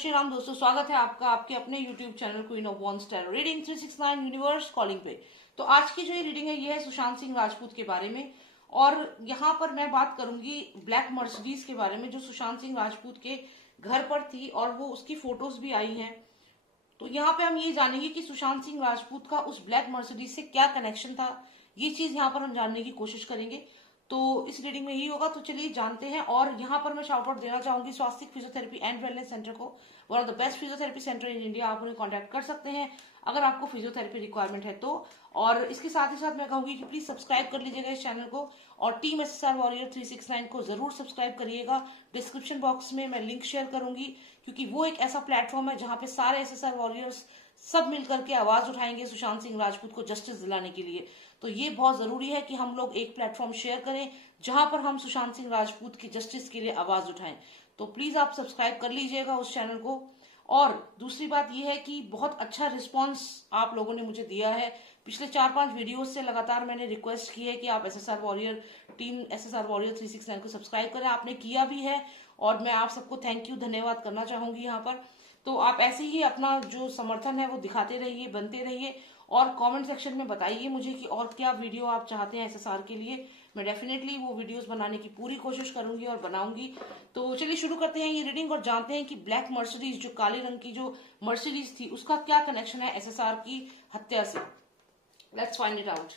श्री राम दोस्तों, स्वागत है आपका आपके अपने YouTube channel queen of wands tarot reading 369 universe calling पे। तो आज की जो ये रीडिंग है ये है सुशांत सिंह राजपूत के बारे में। और यहाँ पर मैं बात करूंगी ब्लैक मर्सिडीज के बारे में जो सुशांत सिंह राजपूत के घर पर थी और वो उसकी फोटोज भी आई हैं। तो यहाँ पे हम ये जानेंगे कि सुशांत सिंह राजपूत का उस ब्लैक मर्सिडीज से क्या कनेक्शन था। ये चीज यहाँ पर हम जानने की कोशिश करेंगे। तो इस रीडिंग में यही होगा। तो चलिए जानते हैं। और यहाँ पर मैं शाउट आउट देना चाहूंगी स्वास्तिक फिजियोथेरेपी एंड वेलनेस सेंटर को, one of the best physiotherapy centre in India. आप उन्हें कांटेक्ट कर सकते हैं अगर आपको फिजियोथेरेपी रिक्वायरमेंट है तो। और इसके साथ ही साथ मैं कहूंगी कि प्लीज सब्सक्राइब कर लीजिएगा इस चैनल को और टीम SSR वॉरियर 369 को जरूर सब्सक्राइब करिएगा। डिस्क्रिप्शन बॉक्स में मैं लिंक शेयर करूंगी क्योंकि वो एक ऐसा प्लेटफॉर्म है जहां पे सारे SSR वॉरियर्स सब मिलकर के आवाज उठाएंगे सुशांत सिंह राजपूत को जस्टिस दिलाने के लिए। तो ये बहुत जरूरी है कि हम लोग एक प्लेटफॉर्म शेयर करें जहां पर हम सुशांत सिंह राजपूत की जस्टिस के लिए आवाज उठाएं। तो प्लीज आप सब्सक्राइब कर लीजिएगा उस चैनल को। और दूसरी बात यह है कि बहुत अच्छा रिस्पांस आप लोगों ने मुझे दिया है। पिछले 4-5 वीडियोस से लगातार मैंने रिक्वेस्ट की है कि आप SSR warrior team SSR warrior 369 को सब्सक्राइब करें। आपने किया भी है और मैं आप सबको थैंक यू धन्यवाद करना चाहूंगी यहाँ पर। तो आप ऐसे ही अपना जो समर्थन है वो दिखाते रहिए, बनते रहिए और कमेंट सेक्शन में बताइए मुझे कि और क्या वीडियो आप चाहते हैं SSR के लिए। मैं डेफिनेटली वो वीडियोस बनाने की पूरी कोशिश करूंगी और बनाऊंगी। तो चलिए शुरू करते हैं ये रीडिंग और जानते हैं कि ब्लैक मर्सिडीज जो काले रंग की जो मर्सिडीज थी उसका क्या कनेक्शन है SSR की हत्या से। Let's find it out.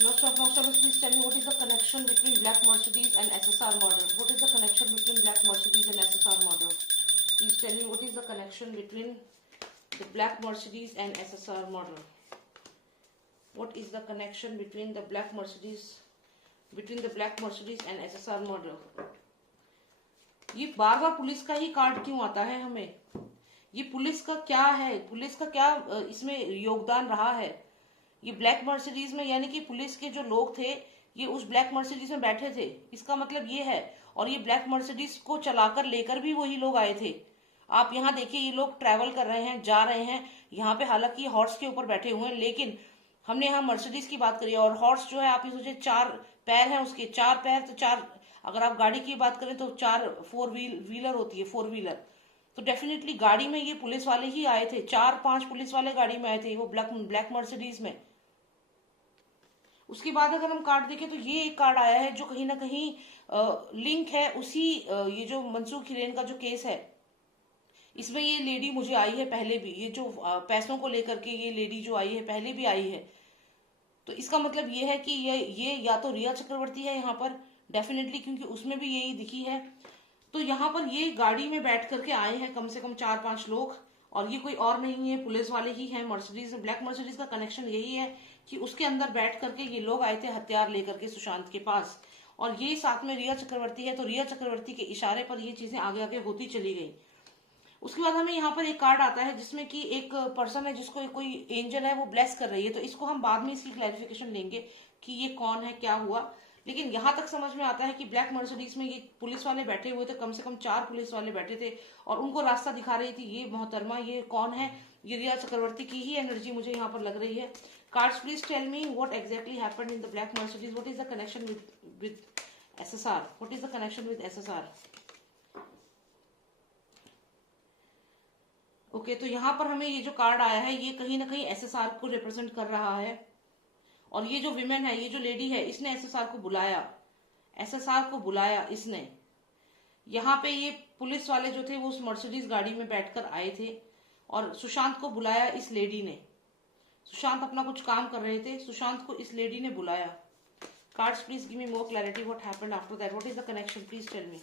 Please tell me what is the connection between black Mercedes and SSR murder? What is the connection between black Mercedes and SSR murder? Please tell me what is the connection between the black Mercedes and SSR murder? What is the connection between the black Mercedes and SSR murder? ये बार बार police का ही card क्यों आता है हमें? ये police का क्या है? पुलिस का क्या इसमें योगदान रहा है? ये ब्लैक मर्सिडीज में यानी कि पुलिस के जो लोग थे ये उस ब्लैक मर्सिडीज में बैठे थे, इसका मतलब ये है। और ये ब्लैक मर्सिडीज को चलाकर लेकर भी वही लोग आए थे। आप यहाँ देखिए ये लोग ट्रैवल कर रहे हैं, जा रहे हैं यहाँ पे, हालांकि हॉर्स के ऊपर बैठे हुए हैं लेकिन हमने यहाँ मर्सिडीज की बात करी और हॉर्स जो है आप ये सोचिए 4 पैर हैं उसके, 4 पैर तो 4, अगर आप गाड़ी की बात करें तो 4 व्हीलर होती है, 4 व्हीलर। तो डेफिनेटली गाड़ी में ये पुलिस वाले ही आए थे, 4-5 पुलिस वाले गाड़ी में आए थे वो ब्लैक मर्सिडीज में। उसके बाद अगर हम कार्ड देखें तो ये एक कार्ड आया है जो कहीं ना कहीं लिंक है उसी ये जो मनसूख हिरेन का जो केस है इसमें ये लेडी मुझे आई है पहले भी, ये जो पैसों को लेकर के ये लेडी जो आई है पहले भी आई है। तो इसका मतलब ये है कि ये या तो रिया चक्रवर्ती है यहाँ पर डेफिनेटली, क्योंकि उसमें भी यही दिखी है। तो यहाँ पर ये गाड़ी में बैठ करके आए हैं कम से कम 4-5 लोग और ये कोई और नहीं है, पुलिस वाले ही हैं मर्सिडीज। ब्लैक मर्सिडीज का कनेक्शन यही है कि उसके अंदर बैठ करके ये लोग आए थे हथियार लेकर के सुशांत के पास और ये साथ में रिया चक्रवर्ती है। तो रिया चक्रवर्ती के इशारे पर ये चीजें आगे आगे होती चली गई। उसके बाद हमें यहाँ पर एक कार्ड आता है जिसमें कि एक पर्सन है जिसको कोई एंजल है वो ब्लेस कर रही है। तो इसको हम बाद में इसकी क्लैरिफिकेशन लेंगे कि ये कौन है, क्या हुआ। लेकिन यहाँ तक समझ में आता है कि ब्लैक मर्सिडीज में ये पुलिस वाले बैठे हुए थे, कम से कम 4 पुलिस वाले बैठे थे और उनको रास्ता दिखा रही थी ये मोहतरमा। ये कौन है? ये रिया चक्रवर्ती की ही एनर्जी मुझे यहाँ पर लग रही है। Cards please tell me what exactly happened in the black Mercedes. What is the connection with SSR? What is the connection with SSR? Okay, तो यहाँ पर हमें ये जो कार्ड आया है ये कहीं ना कहीं SSR को रिप्रेजेंट कर रहा है। और ये जो विमेन है, ये जो लेडी है, इसने SSR को बुलाया इसने। यहाँ पे ये पुलिस वाले जो थे वो उस मर्सिडीज गाड़ी में बैठकर आए थे और सुशांत को बुलाया इस लेडी ने। सुशांत अपना कुछ काम कर रहे थे, सुशांत को इस लेडी ने बुलाया। Cards please give me more clarity what happened after that. What is the connection? Please tell me.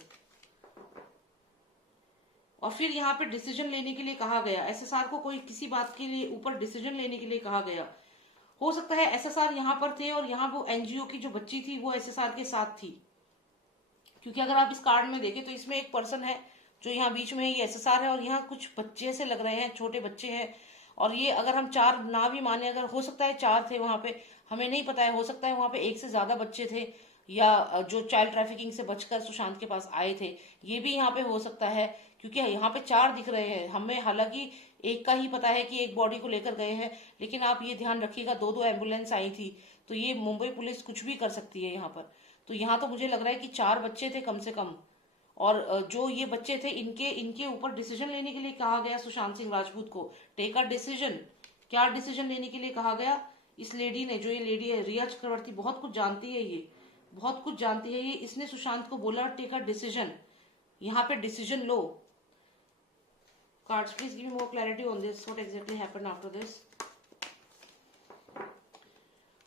और फिर यहाँ पे डिसीजन लेने के लिए कहा गया, SSR को कोई किसी बात के लिए ऊपर डिसीजन लेने के लिए कहा गया। हो सकता है SSR यहाँ पर थे और यहाँ वो NGO की जो बच्ची थी वो SSR के साथ थी, क्योंकि अगर आप इस कार्ड में देखें तो इसमें एक पर्सन है जो यहाँ बीच में ये SSR है और यहाँ कुछ बच्चे से लग रहे हैं, छोटे बच्चे हैं। और ये अगर हम 4 ना भी माने, अगर हो सकता है 4 थे वहां पे, हमें नहीं पता है, हो सकता है वहां पे 1 से ज्यादा बच्चे थे या जो चाइल्ड ट्रैफिकिंग से बचकर सुशांत के पास आए थे, ये भी यहाँ पे हो सकता है क्योंकि यहाँ पे 4 दिख रहे हैं हमें। हालांकि एक का ही पता है कि एक बॉडी को लेकर गए हैं, लेकिन आप ये ध्यान रखिएगा 2-2 एम्बुलेंस आई थी, तो ये मुंबई पुलिस कुछ भी कर सकती है यहाँ पर। तो यहाँ तो मुझे लग रहा है कि 4 बच्चे थे कम से कम और जो ये बच्चे थे इनके इनके ऊपर डिसीजन लेने के लिए कहा गया सुशांत सिंह राजपूत को, टेक अ डिसीजन। क्या डिसीजन लेने के लिए कहा गया? इस लेडी ने, जो ये लेडी है रिया चक्रवर्ती, बहुत कुछ जानती है, ये बहुत कुछ जानती है ये, इसने सुशांत को बोला टेक अ डिसीजन, यहाँ पे decision low. Cards please give me more clarity on this, what exactly happened after this.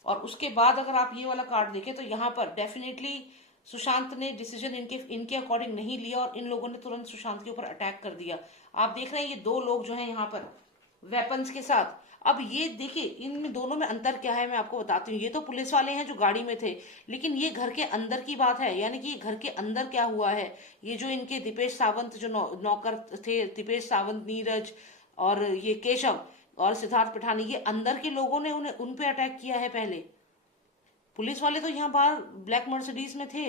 और उसके बाद अगर आप ये वाला कार्ड देखें तो यहाँ पर डेफिनेटली सुशांत ने डिसीजन इनके अकॉर्डिंग नहीं लिया और इन लोगों ने तुरंत सुशांत के ऊपर अटैक कर दिया। आप देख रहे हैं ये दो लोग जो हैं यहाँ पर वेपन्स के साथ। अब ये देखिए इन दोनों में अंतर क्या है मैं आपको बताती हूँ। ये तो पुलिस वाले हैं जो गाड़ी में थे, लेकिन ये घर के अंदर की बात है, यानी कि घर के अंदर क्या हुआ है। ये जो इनके दीपेश सावंत जो नौकर थे, दीपेश सावंत, नीरज और ये केशव और सिद्धार्थ पठानी, ये अंदर के लोगों ने उन्हें उन पे अटैक किया है पहले। पुलिस वाले तो यहाँ बाहर ब्लैक मर्सिडीज में थे,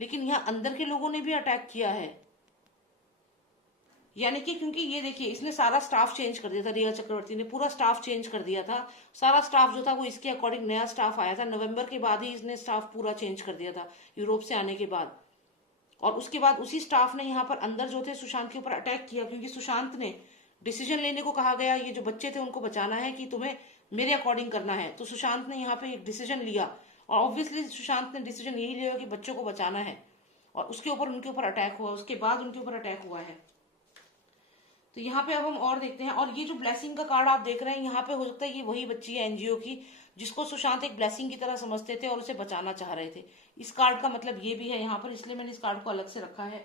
लेकिन यहाँ अंदर के लोगों ने भी अटैक किया है। यानी कि क्योंकि ये देखिए इसने सारा स्टाफ चेंज कर दिया था, रिया चक्रवर्ती ने पूरा स्टाफ चेंज कर दिया था। सारा स्टाफ जो था वो इसके अकॉर्डिंग नया स्टाफ आया था, नवंबर के बाद ही इसने स्टाफ पूरा चेंज कर दिया था यूरोप से आने के बाद। और उसके बाद उसी स्टाफ ने यहाँ पर अंदर जो थे सुशांत के ऊपर अटैक किया, क्योंकि सुशांत ने डिसीजन लेने को कहा गया, ये जो बच्चे थे उनको बचाना है कि तुम्हें मेरे अकॉर्डिंग करना है। तो सुशांत ने यहाँ पे एक डिसीजन लिया और ऑब्वियसली सुशांत ने डिसीजन यही लिया कि बच्चों को बचाना है, और उसके ऊपर उनके ऊपर अटैक हुआ, उसके बाद उनके ऊपर अटैक हुआ है। तो यहाँ पे अब हम और देखते हैं। और ये जो ब्लेसिंग का कार्ड आप देख रहे हैं यहाँ पे, हो सकता है ये वही बच्ची है एनजीओ की जिसको सुशांत एक ब्लेसिंग की तरह समझते थे और उसे बचाना चाह रहे थे। इस कार्ड का मतलब ये भी है यहाँ पर, इसलिए मैंने इस कार्ड को अलग से रखा है।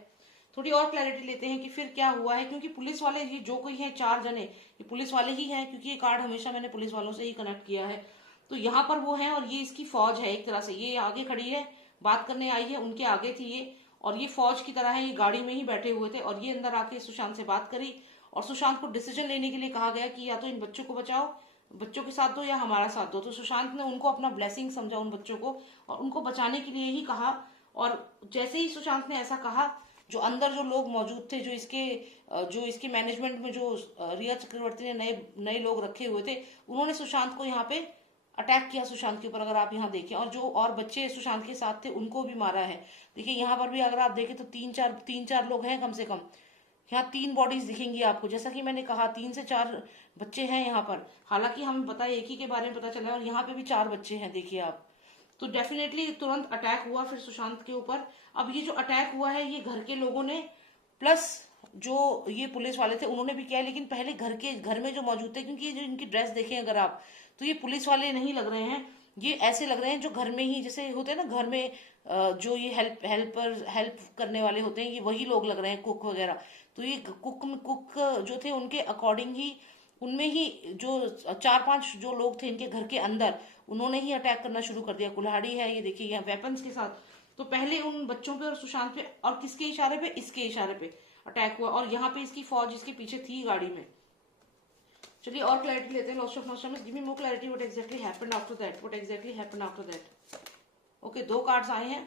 थोड़ी और क्लैरिटी लेते हैं कि फिर क्या हुआ है, क्योंकि पुलिस वाले ये जो कोई है 4 जने ये पुलिस वाले ही हैं, क्योंकि ये कार्ड हमेशा मैंने पुलिस वालों से ही कनेक्ट किया है। तो यहाँ पर वो है और ये इसकी फौज है एक तरह से, ये आगे खड़ी है, बात करने आई है, उनके आगे थी ये, और ये फौज की तरह है, ये गाड़ी में ही बैठे हुए थे और ये अंदर आके सुशांत से बात करी और सुशांत को डिसीजन लेने के लिए कहा गया कि या तो इन बच्चों को बचाओ, बच्चों के साथ दो, या हमारा साथ दो। तो सुशांत ने उनको अपना ब्लेसिंग समझा उन बच्चों को और उनको बचाने के लिए ही कहा। और जैसे ही सुशांत ने ऐसा कहा, जो अंदर जो लोग मौजूद थे, जो इसके मैनेजमेंट में जो रिया चक्रवर्ती ने नए नए लोग रखे हुए थे, उन्होंने सुशांत को यहाँ पे अटैक किया, सुशांत के ऊपर अगर आप यहाँ देखें। और जो और बच्चे सुशांत के साथ थे उनको भी मारा है। देखिए यहाँ पर भी अगर आप देखें तो तीन चार लोग हैं कम से कम। यहाँ 3 बॉडीज दिखेंगी आपको, जैसा कि मैंने कहा 3 से 4 बच्चे हैं यहाँ पर। हालांकि हमें पता है एक ही के बारे में पता चला है, और यहाँ पे भी 4 बच्चे हैं देखिए आप। तो डेफिनेटली तुरंत अटैक हुआ फिर सुशांत के ऊपर। अब ये जो अटैक हुआ है ये घर के लोगों ने प्लस जो ये पुलिस वाले थे उन्होंने भी किया, लेकिन पहले घर में जो मौजूद थे, क्योंकि ये जो इनकी ड्रेस देखें अगर आप, तो ये पुलिस वाले नहीं लग रहे हैं, ये ऐसे लग रहे हैं जो घर में ही जैसे होते हैं ना, घर में जो ये हेल्प करने वाले होते हैं, ये वही लोग लग रहे हैं, कुक वगैरह। तो ये कुक जो थे उनके अकॉर्डिंग ही, उनमें ही जो 4-5 जो लोग थे इनके घर के अंदर, उन्होंने ही अटैक करना शुरू कर दिया। कुल्हाड़ी है ये देखिए यहाँ वेपन्स के साथ। तो पहले उन बच्चों पे और सुशांत पे, और किसके इशारे पे, इसके इशारे पे अटैक हुआ, और यहाँ पे इसकी फौज इसके पीछे थी गाड़ी में। चलिए और क्लैरिटी लेते हैं। Lost of Nostradamus, give me more clarity, what exactly happened after that, what exactly happened after that. Okay 2 cards आए हैं।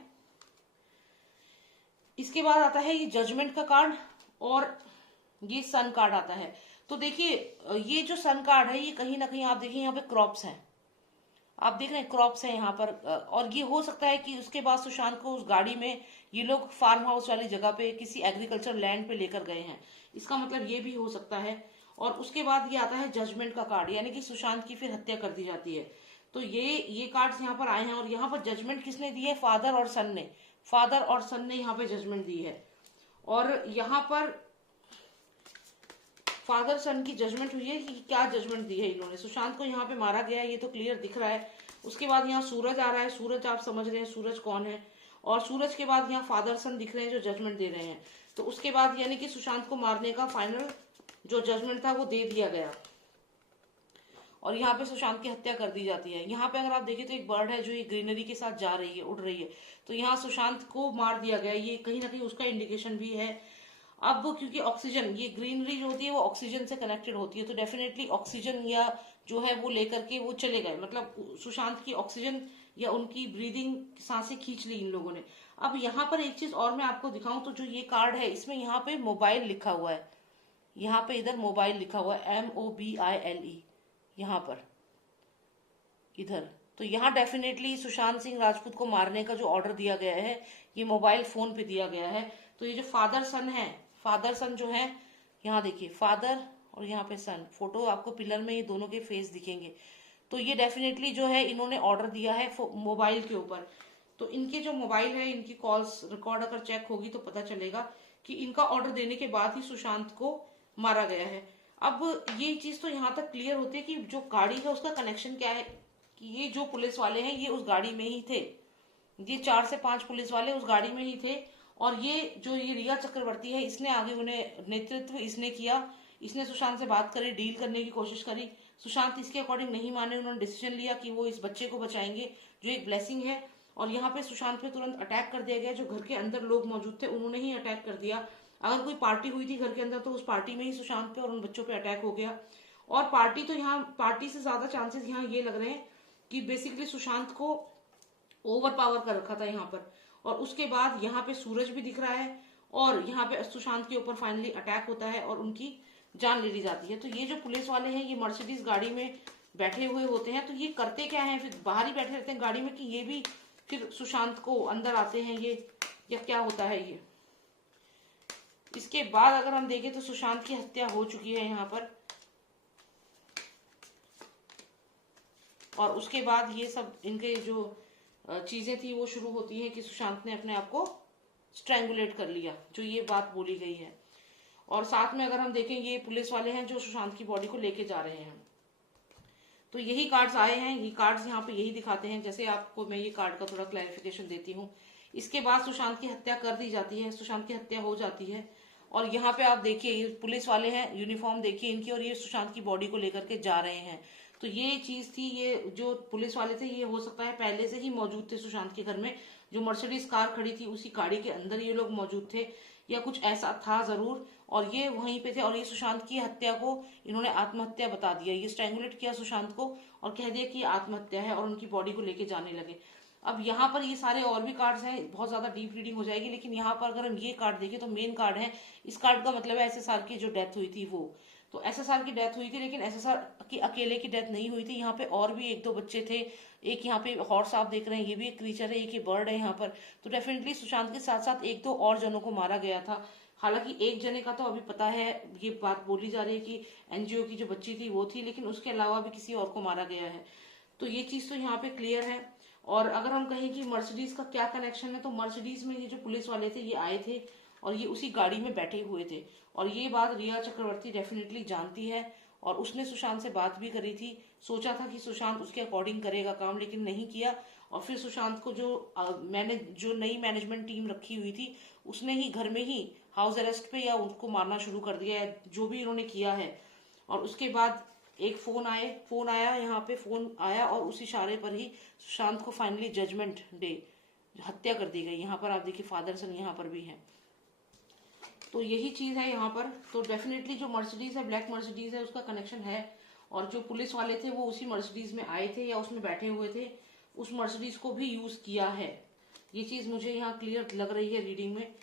इसके बाद आता है ये जजमेंट का कार्ड और ये सन कार्ड आता है। तो देखिए ये जो सन कार्ड है ये कहीं ना कहीं आप देखिए यहाँ पे क्रॉप्स हैं, आप देख रहे हैं क्रॉप्स हैं यहाँ पर। और ये हो सकता है कि उसके बाद सुशांत को उस गाड़ी में ये लोग फार्म हाउस वाली जगह पे किसी एग्रीकल्चर लैंड पे लेकर गए हैं, इसका मतलब ये भी हो सकता है। और उसके बाद ये आता है जजमेंट का कार्ड, यानी कि सुशांत की फिर हत्या कर दी जाती है। तो ये कार्ड्स यहाँ पर आए हैं, और यहाँ पर जजमेंट किसने दी है, फादर और सन ने यहाँ पे जजमेंट दी है। और यहाँ पर फादर सन की जजमेंट हुई है कि क्या जजमेंट दी है इन्होंने। सुशांत को यहाँ पे मारा गया है, ये तो क्लियर दिख रहा है। उसके बाद यहाँ सूरज आ रहा है, सूरज आप समझ रहे हैं सूरज कौन है, और सूरज के बाद यहाँ फादर सन दिख रहे हैं जो जजमेंट दे रहे हैं। तो उसके बाद यानी कि सुशांत को मारने का फाइनल जो जजमेंट था वो दे दिया गया, और यहाँ पे सुशांत की हत्या कर दी जाती है। यहाँ पे अगर आप देखें तो एक बर्ड है जो ये ग्रीनरी के साथ जा रही है, उड़ रही है, तो यहाँ सुशांत को मार दिया गया, ये कहीं ना कहीं उसका इंडिकेशन भी है। अब क्योंकि ऑक्सीजन, ये ग्रीनरी जो होती है वो ऑक्सीजन से कनेक्टेड होती है, तो डेफिनेटली ऑक्सीजन या जो है वो लेकर के वो चले गए, मतलब सुशांत की ऑक्सीजन या उनकी ब्रीदिंग सांसें खींच ली इन लोगों ने। अब यहाँ पर एक चीज और मैं आपको दिखाऊं, तो जो ये कार्ड है इसमें यहाँ पे मोबाइल लिखा हुआ है, यहाँ पे इधर मोबाइल लिखा हुआ है MOBILE, यहाँ पर इधर। तो यहाँ डेफिनेटली सुशांत सिंह राजपूत को मारने का जो ऑर्डर दिया गया है ये मोबाइल फोन पे दिया गया है। तो ये जो फादर सन है, फादर सन जो है, यहाँ देखिए फादर और यहाँ पे सन, फोटो आपको पिलर में ये दोनों के फेस दिखेंगे। तो ये डेफिनेटली जो है इन्होंने ऑर्डर दिया है मोबाइल के ऊपर। तो इनके जो मोबाइल है, इनकी कॉल्स रिकॉर्ड अगर चेक होगी तो पता चलेगा कि इनका ऑर्डर देने के बाद ही सुशांत को मारा गया है। अब ये चीज तो यहाँ तक क्लियर होती है कि जो गाड़ी है उसका कनेक्शन क्या है, कि ये जो पुलिस वाले हैं ये उस गाड़ी में ही थे, ये 4 से 5 पुलिस वाले उस गाड़ी में ही थे। और ये जो ये रिया चक्रवर्ती है, इसने आगे उन्हें नेतृत्व इसने किया, इसने सुशांत से बात करी, डील करने की कोशिश करी। सुशांत इसके अकॉर्डिंग नहीं माने, उन्होंने डिसीजन लिया कि वो इस बच्चे को बचाएंगे, जो एक ब्लेसिंग है। और यहाँ पे सुशांत पे तुरंत अटैक कर दिया गया। जो घर के अंदर लोग मौजूद थे उन्होंने ही अटैक कर दिया। अगर कोई पार्टी हुई थी घर के अंदर तो उस पार्टी में ही सुशांत पे और उन बच्चों पे अटैक हो गया। और पार्टी तो यहाँ, पार्टी से ज्यादा चांसेस यहाँ ये लग रहे हैं कि बेसिकली सुशांत को ओवर पावर कर रखा था यहाँ पर। और उसके बाद यहाँ पे सूरज भी दिख रहा है और यहाँ पे सुशांत के ऊपर फाइनली अटैक होता है और उनकी जान ले ली जाती है। तो ये जो पुलिस वाले हैं ये मर्सिडीज गाड़ी में बैठे हुए होते हैं। तो ये करते क्या है, फिर बाहर ही बैठे रहते हैं गाड़ी में, कि ये भी फिर सुशांत को अंदर आते हैं ये, या क्या होता है ये। इसके बाद अगर हम देखें तो सुशांत की हत्या हो चुकी है यहाँ पर। और उसके बाद ये सब इनके जो चीजें थी वो शुरू होती है कि सुशांत ने अपने आप को स्ट्रैंगुलेट कर लिया, जो ये बात बोली गई है। और साथ में अगर हम देखें ये पुलिस वाले हैं जो सुशांत की बॉडी को लेके जा रहे हैं। तो यही कार्ड्स आए हैं, ये कार्ड्स यहाँ पे यही दिखाते हैं। जैसे आपको मैं ये कार्ड का थोड़ा क्लैरिफिकेशन देती हूँ। इसके बाद सुशांत की हत्या कर दी जाती है, सुशांत की हत्या हो जाती है। और यहाँ पे आप देखिए ये पुलिस वाले हैं, यूनिफॉर्म देखिए इनकी, और ये सुशांत की बॉडी को लेकर के जा रहे हैं। तो ये चीज थी, ये जो पुलिस वाले थे ये हो सकता है पहले से ही मौजूद थे सुशांत के घर में, जो मर्सिडीज कार खड़ी थी उसी गाड़ी के अंदर ये लोग मौजूद थे, या कुछ ऐसा था जरूर। और ये वहीं पे थे और ये सुशांत की हत्या को इन्होंने आत्महत्या बता दिया। ये स्ट्रैंगुलेट किया सुशांत को और कह दिया कि आत्महत्या है और उनकी बॉडी को लेके जाने लगे। अब यहाँ पर ये सारे और भी कार्ड्स हैं, बहुत ज्यादा डीप रीडिंग हो जाएगी, लेकिन यहाँ पर अगर हम ये कार्ड देखें तो मेन कार्ड है, इस कार्ड का मतलब है एसएसआर की जो डेथ हुई थी वो। तो एसएसआर की डेथ हुई थी, लेकिन एसएसआर की अकेले की डेथ नहीं हुई थी, यहाँ पे और भी 1-2 बच्चे थे। एक यहाँ पे हॉर्स आप देख रहे हैं, ये भी एक क्रीचर है, एक ये बर्ड है यहाँ पर। तो डेफिनेटली सुशांत के साथ साथ 1-2 और जनों को मारा गया था। हालांकि एक जने का तो अभी पता है, ये बात बोली जा रही है कि एनजीओ की जो बच्ची थी वो थी, लेकिन उसके अलावा भी किसी और को मारा गया है। तो ये चीज तो यहाँ पे क्लियर है। और अगर हम कहें कि मर्सिडीज का क्या कनेक्शन है, तो मर्सिडीज में ये जो पुलिस वाले थे ये आए थे और ये उसी गाड़ी में बैठे हुए थे। और ये बात रिया चक्रवर्ती डेफिनेटली जानती है और उसने सुशांत से बात भी करी थी। सोचा था कि सुशांत उसके अकॉर्डिंग करेगा काम, लेकिन नहीं किया। और फिर सुशांत को जो नई मैनेजमेंट टीम रखी हुई थी उसने ही घर में ही हाउस अरेस्ट पे या उसको मारना शुरू कर दिया है, जो भी इन्होंने किया है। और उसके बाद एक फोन आया यहाँ पे, फोन आया और उस इशारे पर ही सुशांत को फाइनली जजमेंट डे हत्या कर दी गई। यहाँ पर आप देखिए फादर सन यहाँ पर भी है। तो यही चीज है यहाँ पर। तो डेफिनेटली जो मर्सिडीज है, ब्लैक मर्सिडीज है, उसका कनेक्शन है। और जो पुलिस वाले थे वो उसी मर्सिडीज में आए थे या उसमें बैठे हुए थे, उस मर्सिडीज को भी यूज किया है। ये चीज मुझे यहाँ क्लियर लग रही है रीडिंग में।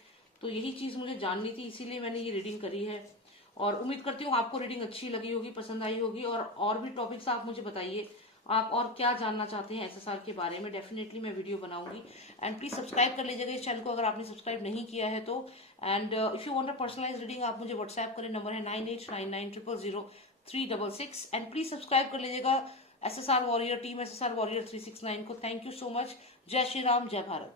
तो यही चीज मुझे जाननी थी, इसीलिए मैंने ये रीडिंग करी है। और उम्मीद करती हूँ आपको रीडिंग अच्छी लगी होगी, पसंद आई होगी। और भी टॉपिक्स आप मुझे बताइए, आप और क्या जानना चाहते हैं एसएसआर के बारे में, डेफिनेटली मैं वीडियो बनाऊंगी। एंड प्लीज सब्सक्राइब कर लीजिएगा इस चैनल को अगर आपने सब्सक्राइब नहीं किया है तो। And if you want a personalise reading आप मुझे व्हाट्सएप करें, नंबर है 9899000366। एंड प्लीज सब्सक्राइब कर लीजिएगा SSR warrior, team SSR warrior 369 को। Thank you so much. जय श्री राम, जय भारत।